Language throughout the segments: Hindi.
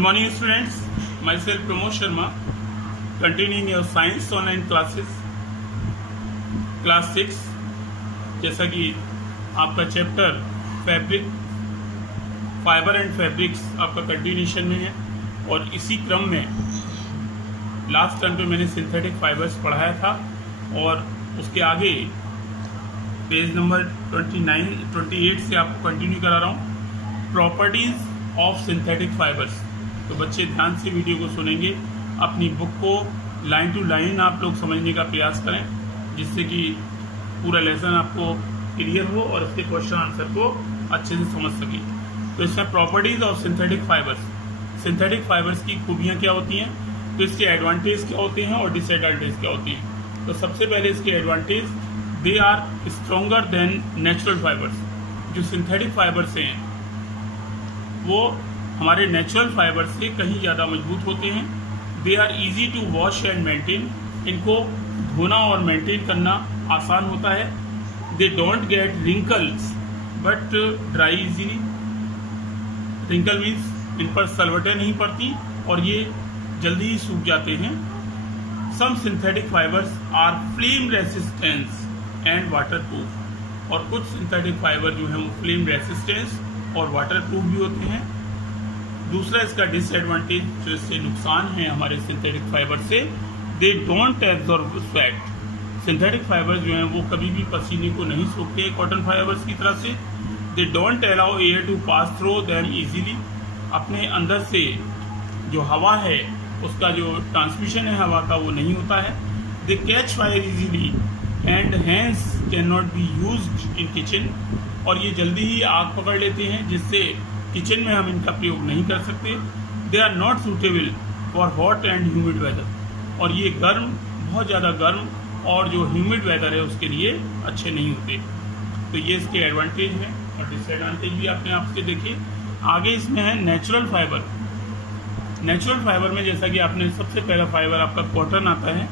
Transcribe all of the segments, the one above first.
morning students, myself Pramod Sharma, continuing your science online classes, class 6। जैसा कि आपका चैप्टर फाइबर एंड फैब्रिक्स आपका कंटिन्यूशन में है और इसी क्रम में लास्ट टर्म पे मैंने सिंथेटिक फाइबर्स पढ़ाया था और उसके आगे पेज नंबर 28 से आपको कंटिन्यू करा रहा हूँ, प्रॉपर्टीज ऑफ सिंथेटिक फाइबर्स। तो बच्चे ध्यान से वीडियो को सुनेंगे, अपनी बुक को लाइन टू लाइन आप लोग समझने का प्रयास करें, जिससे कि पूरा लेसन आपको क्लियर हो और उसके क्वेश्चन आंसर को अच्छे से समझ सकें। तो इसमें प्रॉपर्टीज ऑफ सिंथेटिक फाइबर्स की खूबियाँ क्या होती हैं, तो इसके एडवांटेज क्या होते हैं और डिसएडवांटेज क्या होती हैं। तो सबसे पहले इसके advantage, they are stronger than natural fibres. जो सिंथेटिक फाइबर्स हैं वो हमारे नेचुरल फाइबर से कहीं ज़्यादा मजबूत होते हैं। They are easy to wash and maintain, इनको धोना और मेंटेन करना आसान होता है। They don't get wrinkles but dry easily. Wrinkle means इन पर सलवटें नहीं पड़ती और ये जल्दी ही सूख जाते हैं। Some synthetic fibres are flame resistance and waterproof, और कुछ सिंथेटिक फाइबर जो हैं वो फ्लेम रेसिस्टेंस और वाटर प्रूफ भी होते हैं। दूसरा इसका डिसएडवांटेज, जो इससे नुकसान है हमारे सिंथेटिक फाइबर से, they don't absorb sweat. Synthetic fibre जो हैं वो कभी भी पसीने को नहीं सोखते कॉटन फाइबर्स की तरह से। They don't allow air to pass through them easily, अपने अंदर से जो हवा है उसका जो ट्रांसमिशन है हवा का वो नहीं होता है। They catch fire easily and hence can not be used in kitchen, और ये जल्दी ही आग पकड़ लेते हैं जिससे किचन में हम इनका प्रयोग नहीं कर सकते। They are not suitable for hot and humid weather, और ये बहुत ज़्यादा गर्म और जो ह्यूमिड वेदर है उसके लिए अच्छे नहीं होते। तो ये इसके एडवांटेज हैं और डिसएडवांटेज भी अपने आप से देखिए। आगे इसमें है नेचुरल फाइबर। नेचुरल फाइबर में जैसा कि आपने सबसे पहला फाइबर आपका कॉटन आता है,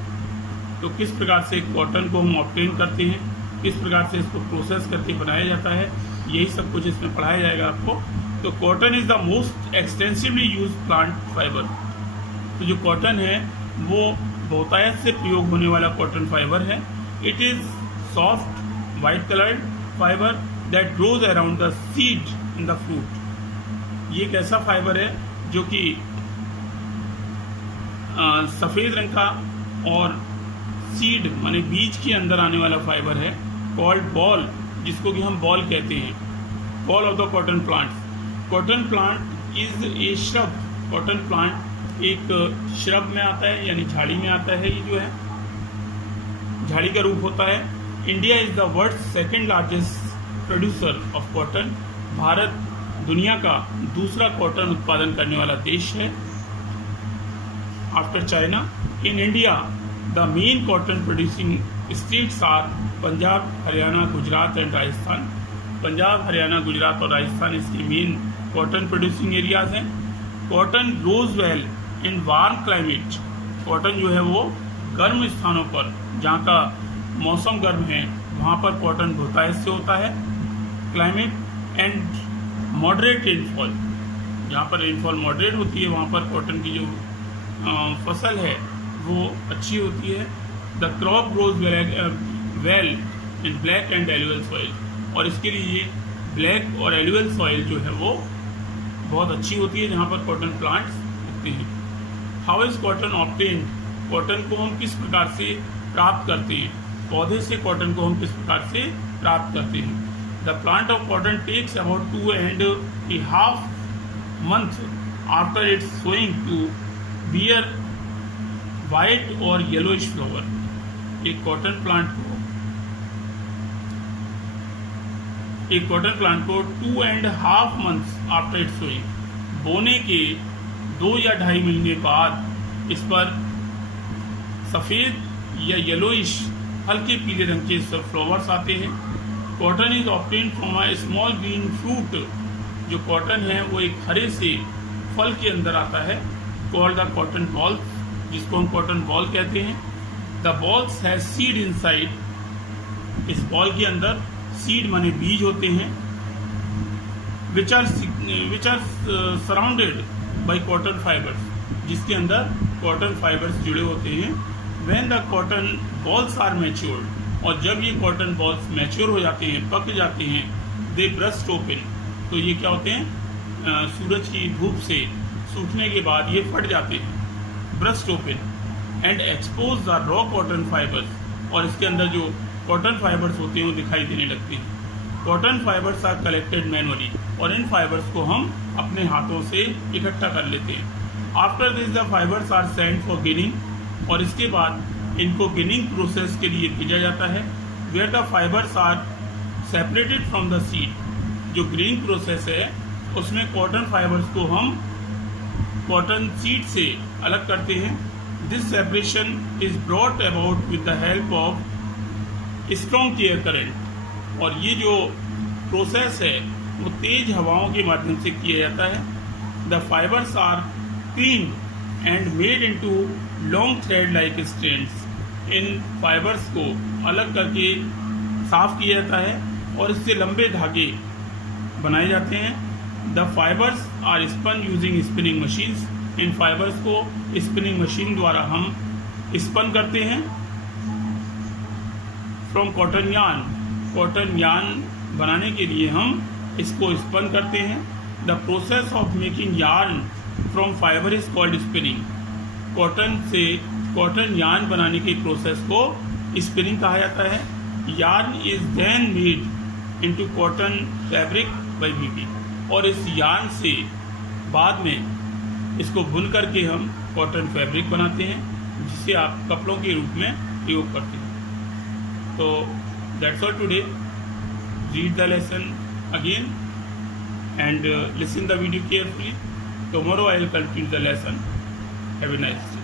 तो किस प्रकार से कॉटन को हम ऑब्टेन करते हैं, किस प्रकार से इसको प्रोसेस करके बनाया जाता है, यही सब कुछ इसमें पढ़ाया जाएगा आपको। तो cotton is the most extensively use plant fibre. तो जो कॉटन है वो बहुतायत से प्रयोग होने वाला कॉटन फाइबर है। It is soft white coloured fibre that grows around the seed in the fruit. ये एक ऐसा फाइबर है जो कि सफ़ेद रंग का और सीड माने बीज के अंदर आने वाला फाइबर है, कॉल्ड बॉल, जिसको कि हम बॉल कहते हैं, ball of the cotton plant. Cotton plant is a shrub. Cotton plant एक श्रब में आता है, यानी झाड़ी में आता है। ये जो है झाड़ी का रूप होता है। India is the world second largest producer of cotton. भारत दुनिया का दूसरा कॉटन उत्पादन करने वाला देश है after China. In India the main cotton producing states are Punjab, Haryana, Gujarat and Rajasthan. Punjab, Haryana, Gujarat और राजस्थान इसकी मेन कॉटन प्रोड्यूसिंग एरियाज हैं। Cotton grows well in warm climate. Cotton जो है वो गर्म स्थानों पर, जहाँ का मौसम गर्म है वहाँ पर कॉटन बहुतायत से होता है। क्लाइमेट एंड मॉडरेट रेनफॉल, जहाँ पर रेनफॉल मॉडरेट होती है वहाँ पर कॉटन की जो फसल है वो अच्छी होती है। The crop grows well in black and alluvial soil, और इसके लिए ब्लैक और एलुअल सॉइल जो है वो बहुत अच्छी होती है जहाँ पर कॉटन प्लांट्स उगते हैं। How is cotton obtained? Cotton को हम किस प्रकार से प्राप्त करते हैं? पौधे से कॉटन को हम किस प्रकार से प्राप्त करते हैं? The plant of cotton takes about 2.5 months after its sowing to bear white और येलोइश फ्लावर। एक कॉटन प्लांट को 2.5 months आफ्टर इट्स सोइंग, बोने के 2 या 2.5 महीने बाद इस पर सफ़ेद या येलोइश हल्के पीले रंग के फ्लावर्स आते हैं। Cotton is obtained from a small green fruit. जो कॉटन है वो एक हरे से फल के अंदर आता है, कॉल्ड द कॉटन बॉल, जिसको हम कॉटन बॉल कहते हैं। The balls has seed inside. इस बॉल के अंदर सीड माने बीज होते हैं, which are surrounded by cotton fibres, जिसके अंदर कॉटन फाइबर्स जुड़े होते हैं। When the cotton bolls are matured, और जब ये कॉटन बॉल्स मैच्योर हो जाते हैं, पक जाते हैं, दे ब्रस्ट ओपन, तो ये क्या होते हैं, सूरज की धूप से सूखने के बाद ये फट जाते हैं, burst open, and expose the raw cotton fibres, और इसके अंदर जो कॉटन फाइबर्स होते हैं वो दिखाई देने लगते हैं। Cotton fibres are collected manually, और इन फाइबर्स को हम अपने हाथों से इकट्ठा कर लेते हैं। After this the fibres are sent for ginning, और इसके बाद इनको गिनिंग प्रोसेस के लिए भेजा जाता है। Where the fibres are separated from the seed, जो ग्रीनिंग प्रोसेस है उसमें कॉटन फाइबर्स को हम कॉटन सीड से अलग करते हैं। This separation is brought about with the help of strong air current, और ये जो प्रोसेस है वो तेज हवाओं के माध्यम से किया जाता है। The fibres are clean and made into long thread like strands, इन फाइबर्स को अलग करके साफ किया जाता है और इससे लंबे धागे बनाए जाते हैं। The fibres are spun using spinning machines, इन फाइबर्स को स्पिनिंग मशीन द्वारा हम स्पन करते हैं। From cotton yarn, cotton yarn बनाने के लिए हम इसको स्पन करते हैं। The process of making yarn from fibre is called spinning, cotton से कॉटन यार्न बनाने के प्रोसेस को स्पिनिंग कहा जाता है। Yarn is then made into cotton fabric by weaving, और इस यार्न से बाद में इसको बुन करके हम कॉटन फैब्रिक बनाते हैं, जिसे आप कपड़ों के रूप में प्रयोग करते हैं। तो that's all today, read the lesson again and listen the video carefully. Tomorrow I will continue the lesson. Have a nice day.